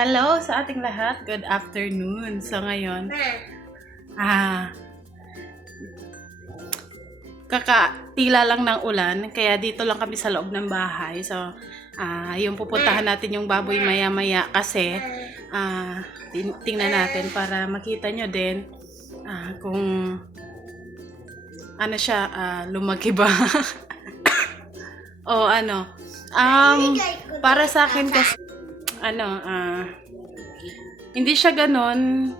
Hello sa ating lahat. Good afternoon. So ngayon, kakatila lang ng ulan, kaya dito lang kami sa loob ng bahay. So, yung pupuntahan natin yung baboy maya-maya kasi tingnan natin para makita nyo din kung ano siya, lumaki ba. O ano, para sa akin kasi, hindi siya ganon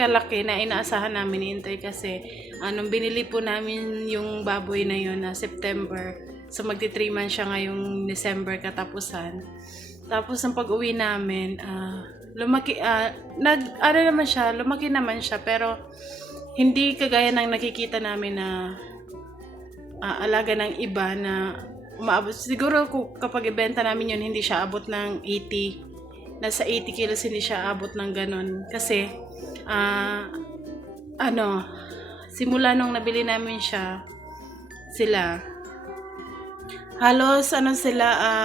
kalaki na inaasahan namin ni Intoy kasi nung binili po namin yung baboy na yun na September, so magti 3 months siya ngayong December katapusan. Tapos ang pag-uwi namin, lumaki lumaki naman siya pero hindi kagaya ng nakikita namin na alaga ng iba na umaabot. Siguro kapag ibenta namin yun, hindi siya abot ng 80. Nasa 80 kilos hindi siya abot ng ganon. Kasi, simula nung nabili namin sila, halos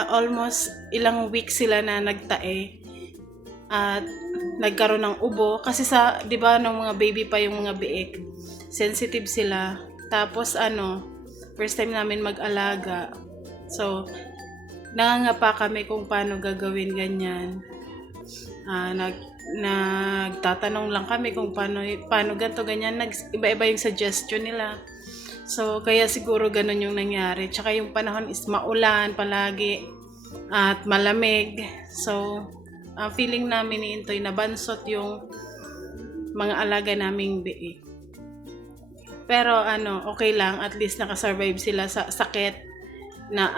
almost ilang weeks sila na nagtae. At nagkaroon ng ubo. Kasi di ba, nung mga baby pa yung mga biik, sensitive sila. Tapos first time namin mag-alaga. So, nangangapa kami kung paano gagawin ganyan. Nagtatanong lang kami kung paano ganito, ganyan. Iba-iba yung suggestion nila. So, kaya siguro ganun yung nangyari. Tsaka yung panahon is maulan palagi at malamig. So, feeling namin ni Intoy na bansot yung mga alaga naming biik. Pero okay lang, at least nakasurvive sila sa sakit na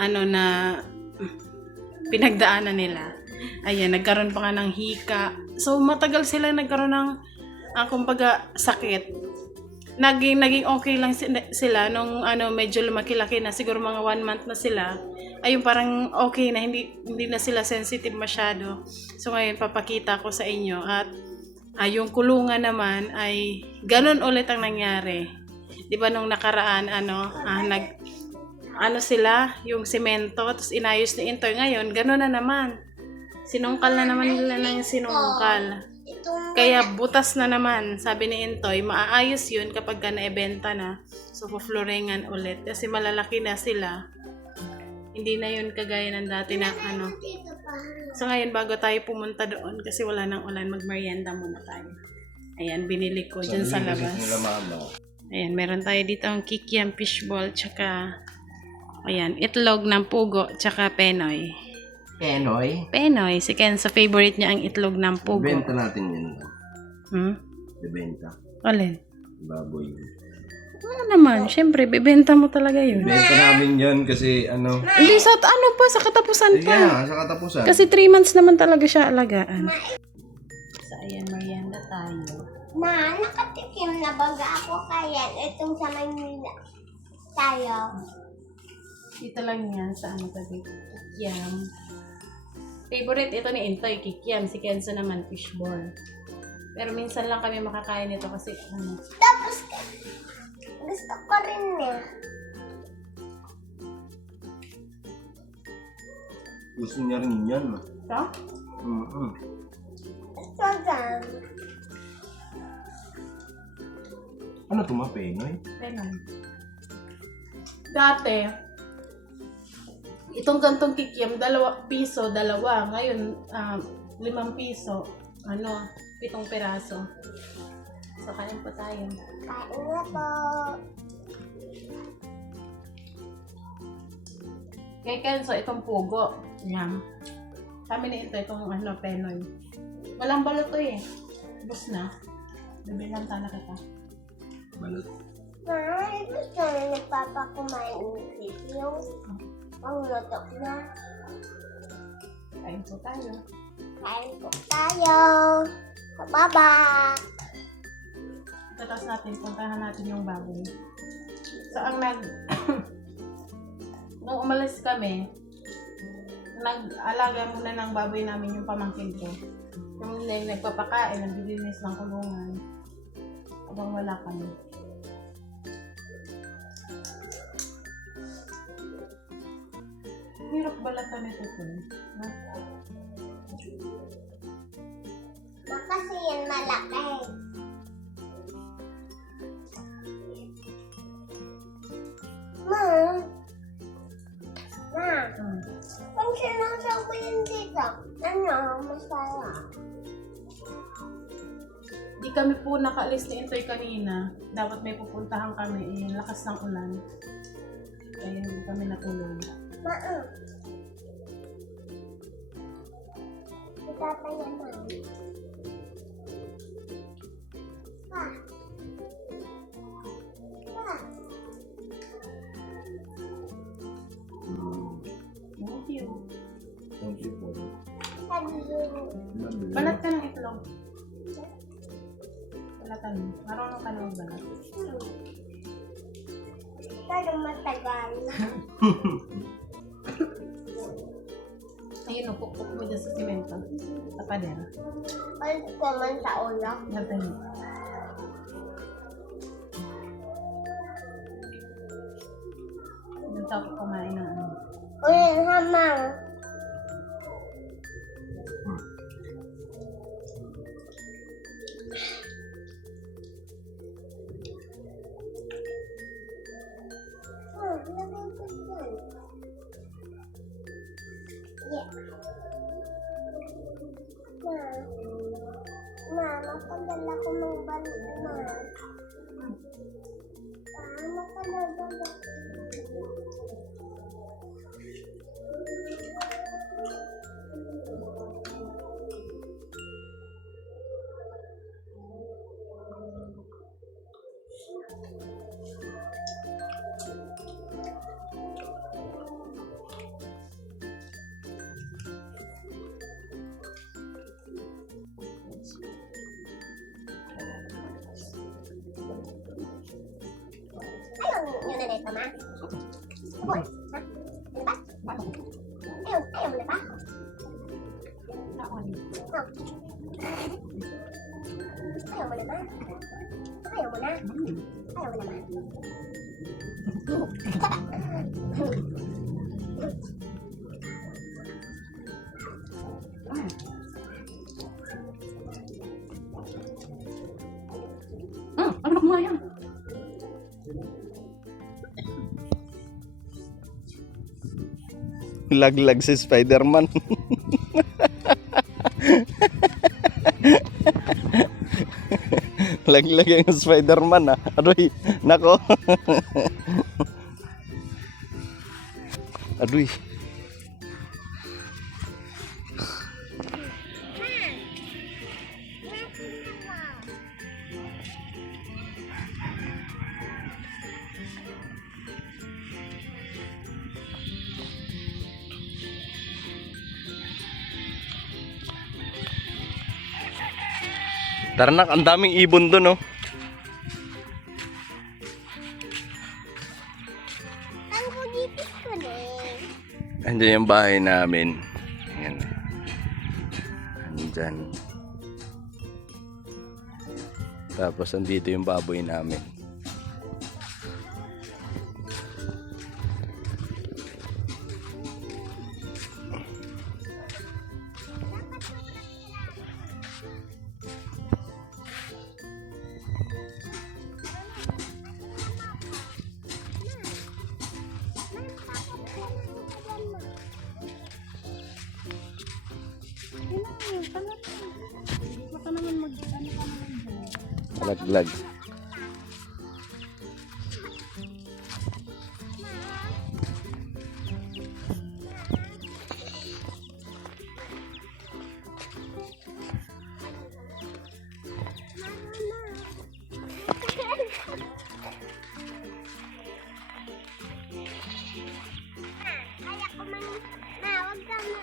pinagdaanan nila. Ayan, nagkaroon pa nga ng hika. So matagal sila nagkaroon ng kumbaga sakit. Naging okay lang sila nung medyo lumaki-laki na, siguro mga 1 month na sila. Ayun, parang okay na, hindi na sila sensitive masyado. So ngayon papakita ko sa inyo at yung kulungan naman ay ganun ulit ang nangyari. 'Di ba nung nakaraan sila, yung semento, tapos inayos ni Intoy. Ngayon, gano'n na naman. Sinungkal na naman nila ng sinungkal. Kaya butas na naman, sabi ni Intoy, maaayos yun kapag naibenta na. So, pufloringan ulit. Kasi malalaki na sila. Hindi na yun kagaya ng dati na So, ngayon, bago tayo pumunta doon, kasi wala nang ulan, magmerienda muna tayo. Ayan, binili ko dyan sa labas. Ayan, meron tayo dito ang kikiam fishball, tsaka ayan, itlog ng pugo, tsaka penoy. Penoy. Si Ken, sa favorite niya ang itlog ng pugo. Benta natin yun. Bebenta. Alin? Baboy. Naman, syempre, bibenta mo talaga yun. Benta namin yun kasi Hindi, sa katapusan Sige pa. na, sa katapusan. Kasi 3 months naman talaga siya alagaan. So, ayan, merienda tayo. Ma, nakatikim na baga ako kaya itong sa Manila tayo. Dito lang yan sa tabi. Kikiam. Favorite ito ni Intoy, kikiam. Si Kenzo naman, fishball. Pero minsan lang kami makakain nito kasi Tapos, gusto ko rin eh. Gusto niya rin yan. ito? Gusto dyan. Ano tumapenoy? Penoy. Dati, itong gantong kikiam, 2 piso, 2. Ngayon, 5 piso. 7 peraso. So, kain po tayo. Kain na po. Kay Kenzo, itong pugo. Yan. Kami ni ito, itong penoy. Walang balot to eh. Bus na. Bibilang tana kita. Balot. Mama, gusto na ni Papa kumain ng yung pangluto na. Kain po tayo. Kain po tayo. Bye-bye. Tapos natin, puntahan natin yung baboy. So, nung umalis kami, nag-alaga muna ng baboy namin yung pamangkin ko. Yung nagpapakain, naglilinis ng kulungan. Habang wala kami. Hirap balatan ito po. Kasi yan malaki. Ma. Ma. Pag sinasaw ko yun dito, masaya. Di kami po nakaalis ni Intoy kanina. Dapat may pupuntahan kami. Lakas ng ulan. Kaya hindi kami natulog. Ma. Itatayan na. Pa. Pa. Thank you. Thank you po. Sabi yun. Balat ka ng itlog. Balatan mo. Marunong ka na magbalat. Pero matagal. Ayun o, pukpuk mo dyan sa simento. Sa pader. Alis ko man sa ulo. Balatan mo. Doon ako kumain ng ano. Ulit hamang. Lagay ko dyan. Yeah. Ma, matagal ako magbalik, ma. Matagal ako. Ayaw nyo na nito, ma? Boy, ha? Ano ba? Ayaw mo na ba? Ayaw mo na ba? Ayaw mo na? Ayaw mo na ba? Ano mo yan? Laglag si Spider-Man. Laglag yung Spider-Man ah. Aduy, nako. Aduy. Taranak, ang daming ibon doon, oh. Ang kulitis ko na. Andiyan yung bahay namin. Ayan. Andyan. Tapos andito yung baboy namin. Laglag. Kaya ko man, ma, wag ka na.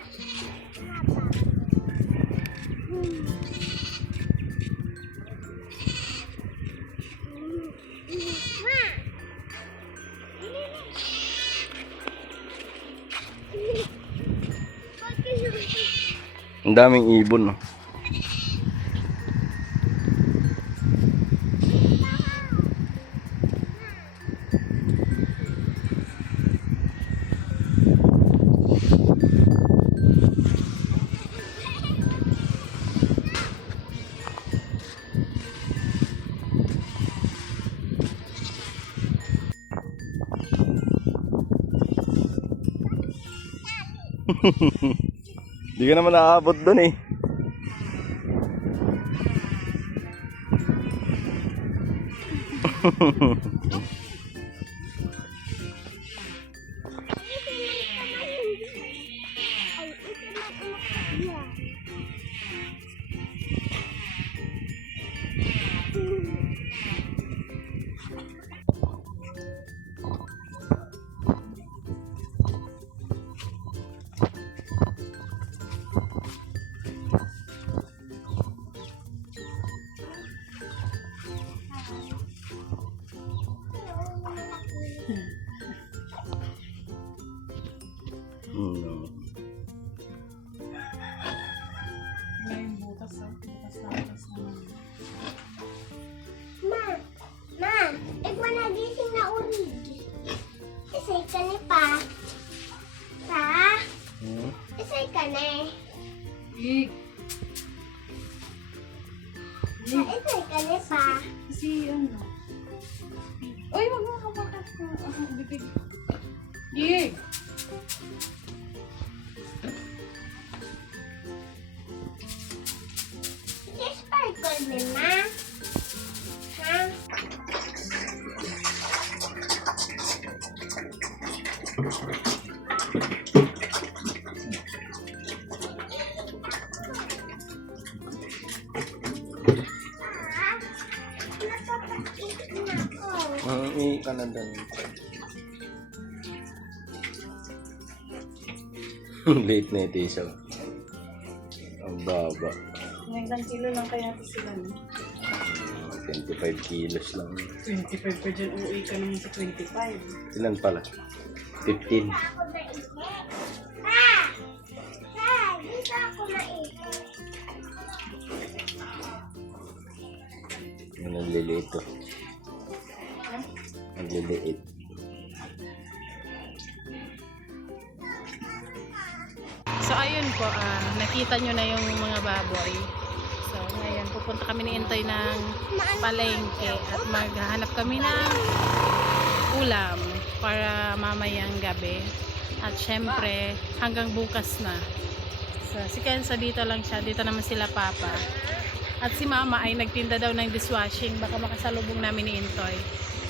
Ang daming ibon, no? Hindi ka naman naaabot dun eh. Ngayon butas ah. Butas na butas na. Ma, ikaw nagising na urig. Isay ka ni pa. Pa? Isay ka na eh. Ig. Isay ka ni pa. Kasi ano. Uy, wag mo kapakas ko. Bibig. Ig. Sparkle ni ma. Ha? Ka na dun. Late na ito isa. Ang baba. Ilang kilo lang kaya ito sila, no? 25 kilos lang. 25 pa dyan, uwi ka naman sa 25. Ilan pala? 15. Ako na ihi. Pa! Pa! Dito ako na ihi. Ang liliit to. Ang liliit. So ayun po, nakita nyo na yung mga baboy. So ngayon, pupunta kami ni Intoy ng palengke at maghahanap kami ng ulam para mamayang gabi. At syempre, hanggang bukas na. So si Kenzo dito lang siya, dito naman sila Papa. At si Mama ay nagtinda daw ng dishwashing, baka makasalubong namin ni Intoy.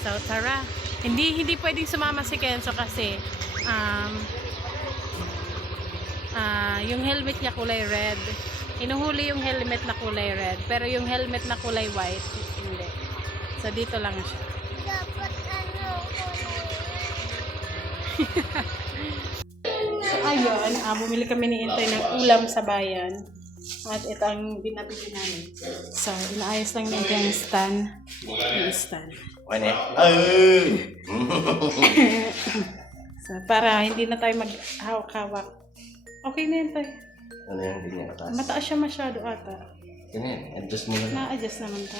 So tara, hindi pwedeng sumama si Kenzo kasi yung helmet niya kulay red. Inuhuli yung helmet na kulay red, pero yung helmet na kulay white, hindi. So dito lang siya. Dapat ano So ayun, bumili kami ni Intoy ng ulam sa bayan. At ito ang binabili namin. So inaayos lang niya yung stand. Yung stand. So para hindi na tayo maghawak-hawak. Okay na yun tayo. Ano yan? Hindi niya kataas. Mataas siya masyado ata. Yan yan. Adjust mo lang. Na-adjust naman ta.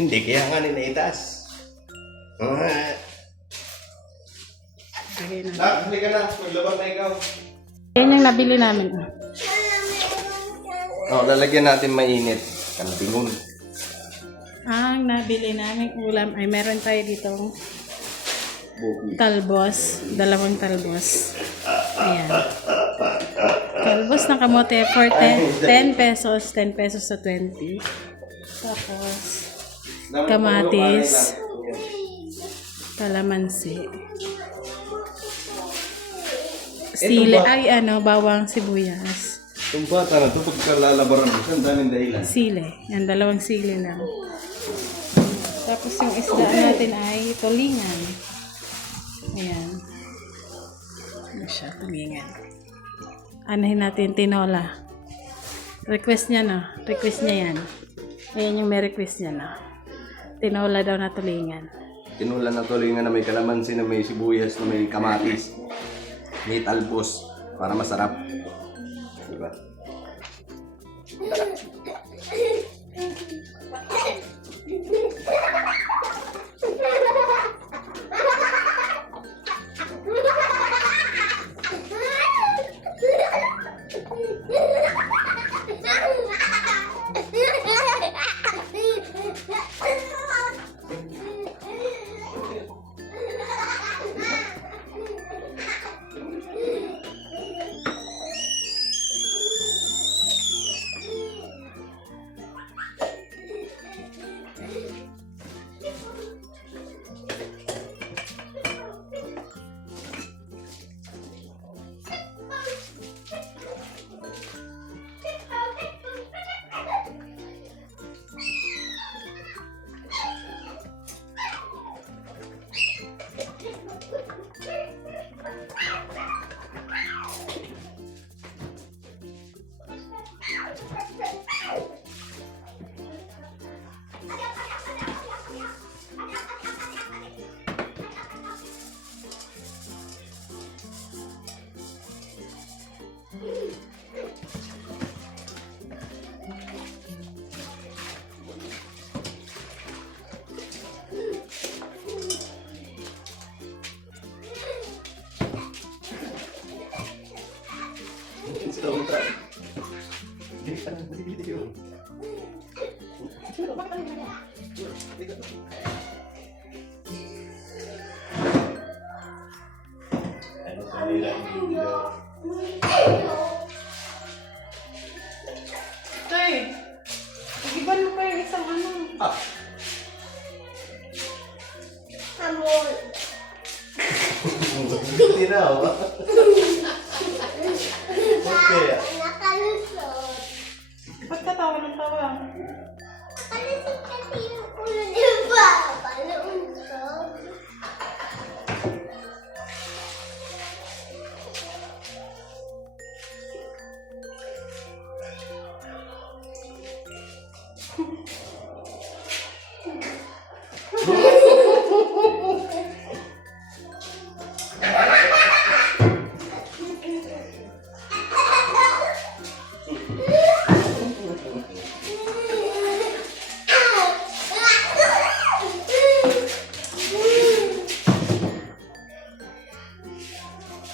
Hindi, kaya nga nila itaas. Lagay na. Huli ka na. Maglabas na ikaw. Yan yung nabili namin. Lalagyan natin mainit. Kantingon. Ang nabili namin ulam ay meron tayo ditong Buki. talbos. 2 talbos. Ayan. Talbos na kamote for 10 pesos. 10 pesos sa 20. Tapos, kamatis, kalamansi, sili, ay bawang sibuyas. Itong bata na ito, pagkalalabaran mo, ang daming dahilan. Sili. Yan, 2 sili lang. Tapos yung isda natin ay tulingan. Ayan. Ano siya, tulingan. Anahin natin, tinola. Request niya, no? Request niya yan. Ayan yung may request niya, no? Tinola daw na tulingan. Tinulan na tuloy nga na may kalamansi, na may sibuyas, na may kamatis. May talbos. Para masarap. Diba? Ultra. Hindi ka nang video. Ano kanila ang video? Tay, igiban mo pa yung isang ano. Ah! Hamon. Hindi na ako. Okay. Nakalusot. Ba't ka tawa ng tawa? Nakalusot kasi yung ulo niya ba? Palunsog.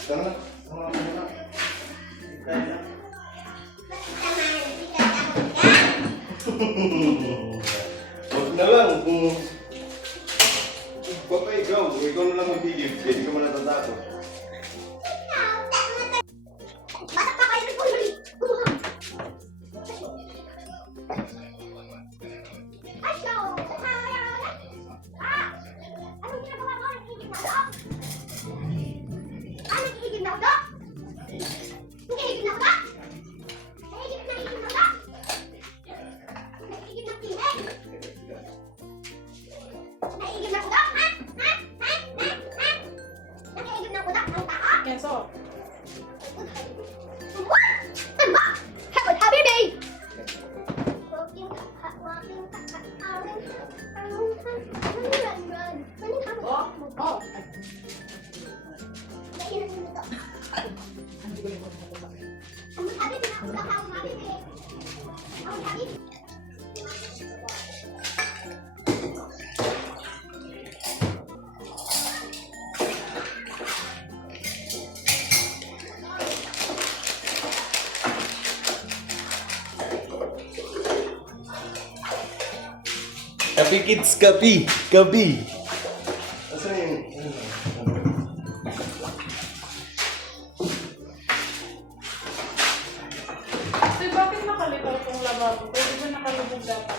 Tama na. Tama na. Kaya na. Huwag na lang. Huwag ka ikaw. Ikaw na lang mag-video. Hindi ka man natatakot. Batak pa kayo ng kulay. Asyo! Anong ginagawa mo? Nagigib na ako? Nagigib na ako? Nagigib na ako? Nagigib na ako? Nagigib na tinig? Nagigib na ako? Ha? Nagigib na ako? Ang tao? Kenzo. What habibi? Oh. Kapi kids, kapi. Kapi. Asan yung... So, bakit nakalitaw tong lababo? Pwede ba nakalubog dapat?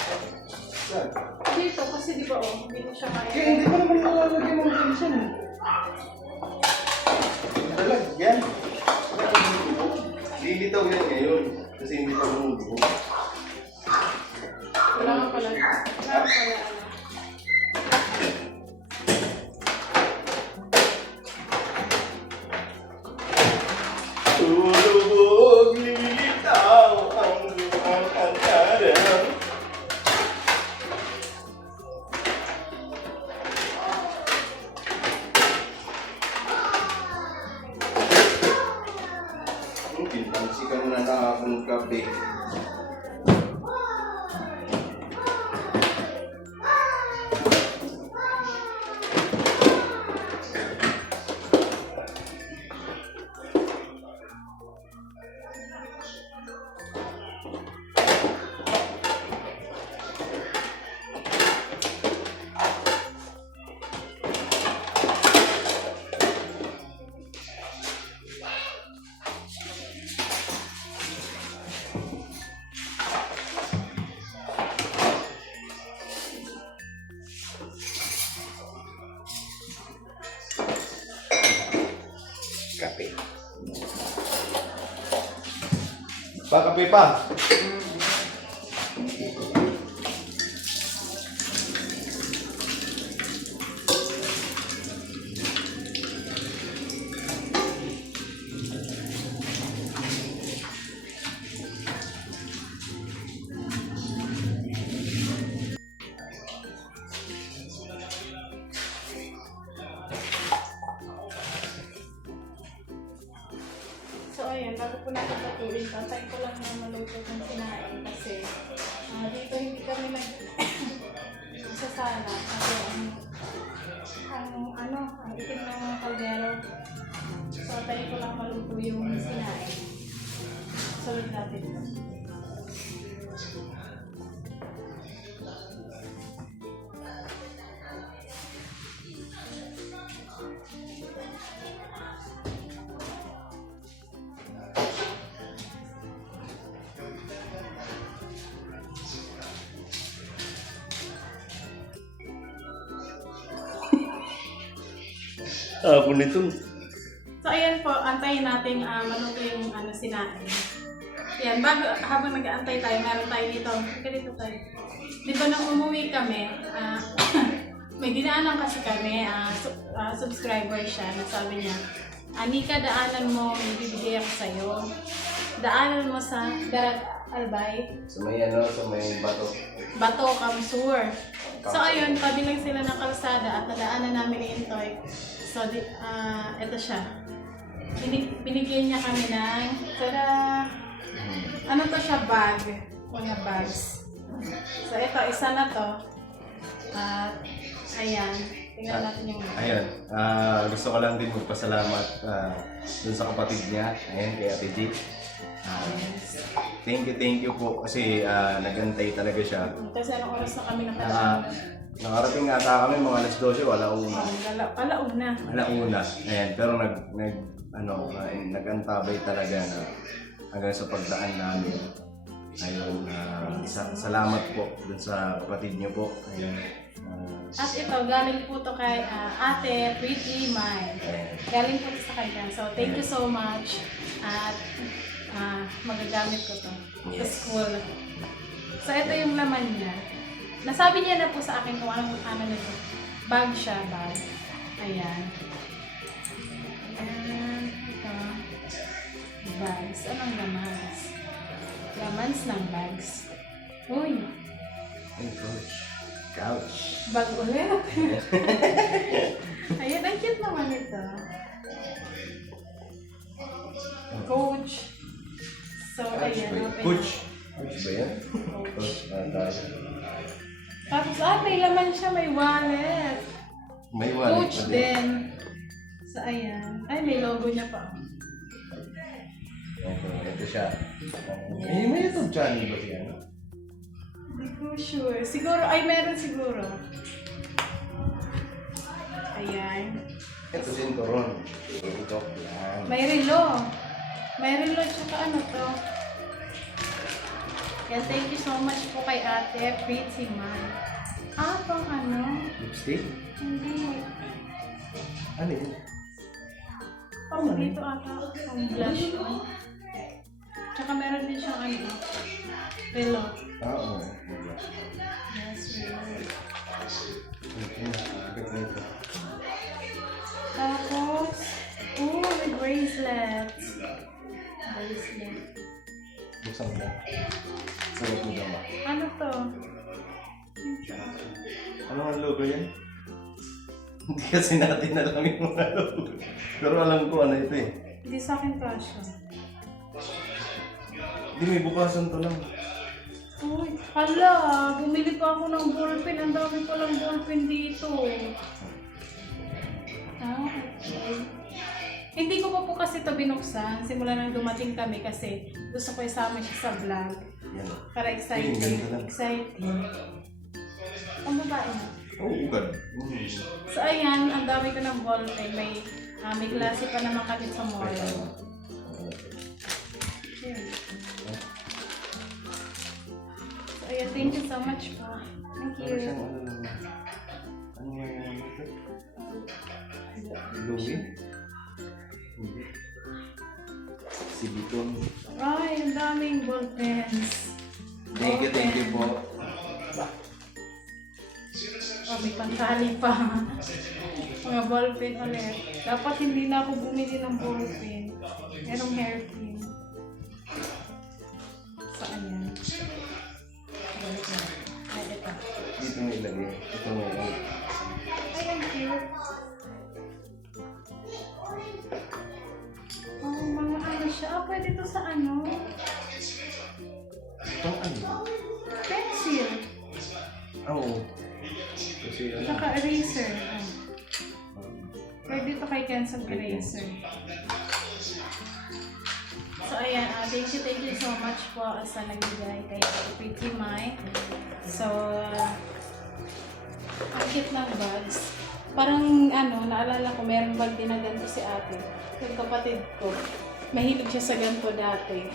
Saan? Dito, kasi di ba hindi mo siya Kaya kaya. hindi ko naman nalalagyan ng tension. Dalag, yan. Lilitaw yan ngayon. Kasi hindi pa bumubuo. Wala nga pala. Wala nga pala ano. Tulubog, lilitaw ang lumang araw. Pinangsikan na na akong kape. Kape. Kape pa. So, ayan, bago po natin patuloy, pantayin ko lang na maluto ng sinain kasi dito hindi kami sasana kasi ang itim ng kaldero. So, antayin ko lang maluto yung sinain. Sunod natin ito. Ako nito. So, ayan po, antayin natin maluto yung sinain. Yan, habang nag-aantay tayo, meron tayo dito. Dito tayo. Di ba nang umuwi kami, may dinaanan kasi kami, subscriber siya, nasabi niya, Anika, daanan mo, may bibigay ako sa'yo. Daanan mo sa Darat Albay, Sa may bato. Bato, Kamsur. So ayun, pabilang sila ng kalsada at nadaanan namin ni Intoy. So, ito siya. Binigyan niya kami ng, ano to siya, bag. Mga bags. So, ito, isa na to. At, ayan. Tingnan natin yung Ayan, gusto ko lang din magpasalamat dun sa kapatid niya. Ayan, kay Ate G. Thank you po kasi nagantay talaga siya. Kasi anong oras na kami nakarating? Nakarating ata kami mga alas 12, alauna. Alauna. Alauna. Ayan, pero nagantabay talaga na hanggang sa pagdaan namin. Ayun, salamat po dun sa kapatid niyo po. Ayun. At ito, galing po to kay Ate Pretty Mai. Galing po sa kanya. So, thank you so much. At magagamit ko to sa school. So, ito yung laman niya. Nasabi niya na po sa akin kung ano nito. Bag siya, bag. Ayan. And ito. Bags. Anong lamans? Lamans ng bags. Uy! Ay, couch. Bag ulit. Ayan, ang cute naman ito. Coach. So, ayan. Open Coach. Coach ba yan? Coach. Coach. Tapos, may laman siya, may wallet. May wallet Coach pa din. So, ayan. Ay, may logo niya pa. Ito siya. May YouTube channel ba siya? Hindi ko sure. Siguro, meron siguro. Ayan. Ito sinturon. Ito yan. May relo. May relo, tsaka ano to. Yan, thank you so much po kay Ate Pretty Man. Pang ano? Lipstick? Hindi. Ano yun? Pang dito ata. Pang blush. Tsaka meron din siyang ano. Relo. Oo. Yes, relo. Ito. Tapos, may bracelets. Bracelet. Buksan mo na. Sagot mo daw ba? Ano to? Ano ang logo yan? Hindi kasi natin alam yung mga logo. Pero alam ko ano ito eh. Hindi sa akin kasha. Hindi, may bukasan to lang. Uy, hala, bumili pa ako ng ballpen. Ang dami palang ballpen dito. Okay. Hindi ko pa po kasi ito binuksan. Simula nang dumating kami kasi gusto ko isama siya sa vlog. Yan o. Para exciting. Ganito lang. Exciting. Ang babae na. Oo, ugad. So ayan, ang dami ko ng ballpen. May klase pa naman kami sa mall. Here. So ayan, thank you so much po. Thank Ano siyang you. ano lang. Ano nga yung ito? Louie? Hindi. Si Biton. Ay, ang daming ballpens. Thank you po. May pantali pa. Mga ballpen ulit. Dapat hindi na ako bumili ng ballpen. Merong hairpin. Saan yan? Balik na. Ay, ito. Dito mo ilagay. Ito mo ilagay. Ay, ang cute. Oh, mga ano siya. Pwede to sa ano? Itong ano? Pencil. Oo. Kasi ano? Saka eraser. Pwede to kay Ken's eraser. So, ayan. thank you so much po sa nagbigay kay Pretty Mai. So, ang cute ng bags. Parang naalala ko, mayroong bag din na ganito si ate. Yung kapatid ko, mahilig siya sa ganito dati.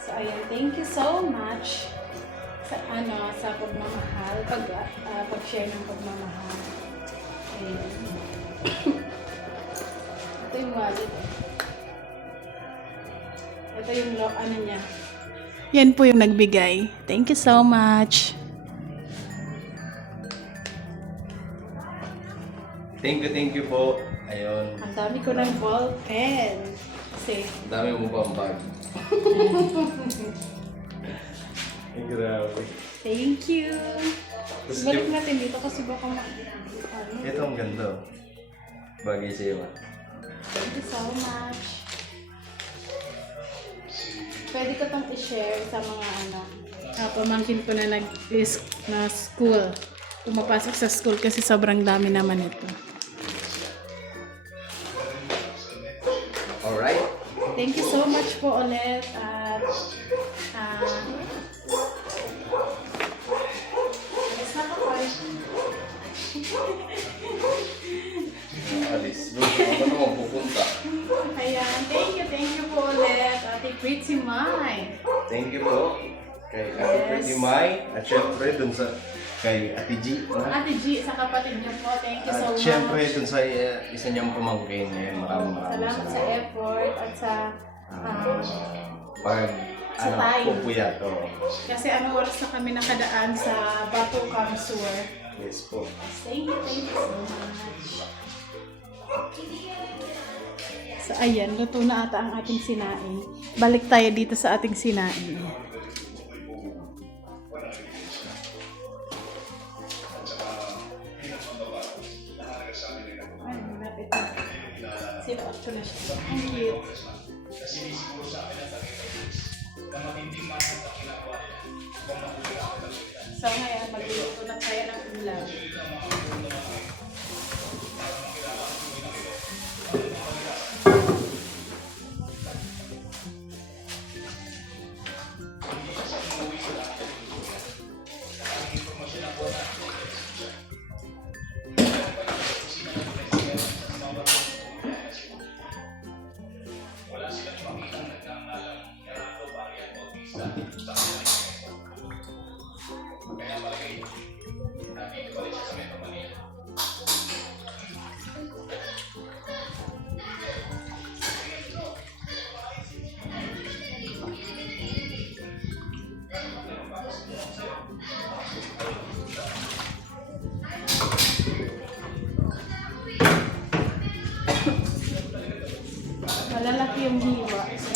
So, ayan, thank you so much sa pagmamahal, pag-share ng pagmamahal. Ayan. Ito yung wallet. Ito yung niya. Yan po yung nagbigay. Thank you so much. Thank you po. Ayun. Ang dami ko ng ball pen. Kasi, Ang dami mo pa ang bag. Ay, grabe. thank you. Tapos Balik yung- natin dito kasi baka Ito ang ganda. Bagay sa'yo. Thank you so much. Pwede ko itong i-share sa mga pamangkin ko na na school. Pumapasok sa school kasi sobrang dami naman ito. Alright. Thank you so much po ulit at alis na ako. Alis. Ano mo pupunta? Ayan, thank you po ulit Ate Pretty Mai. Thank you po. Kay Ate Pretty Mai. At syempre dun sa kay Ate G. Ate G sa kapatid niyo po, thank you so At much. syempre dun sa isa niyang pamangkin. Maraming Salamat sa effort at sa pag Sa time. pupuyat. Oh. kasi anong oras na kami nakadaan sa Bato Kamsur. Yes po. Thank you so much. So ayan, luto na ata ang ating sinaing. Balik tayo dito sa ating sinaing. Ay, malapit na. Sip up ko na siya. Ang cute. So ngayon, magluluto na tayo ng ulam. Malalaki yung hiwa. So,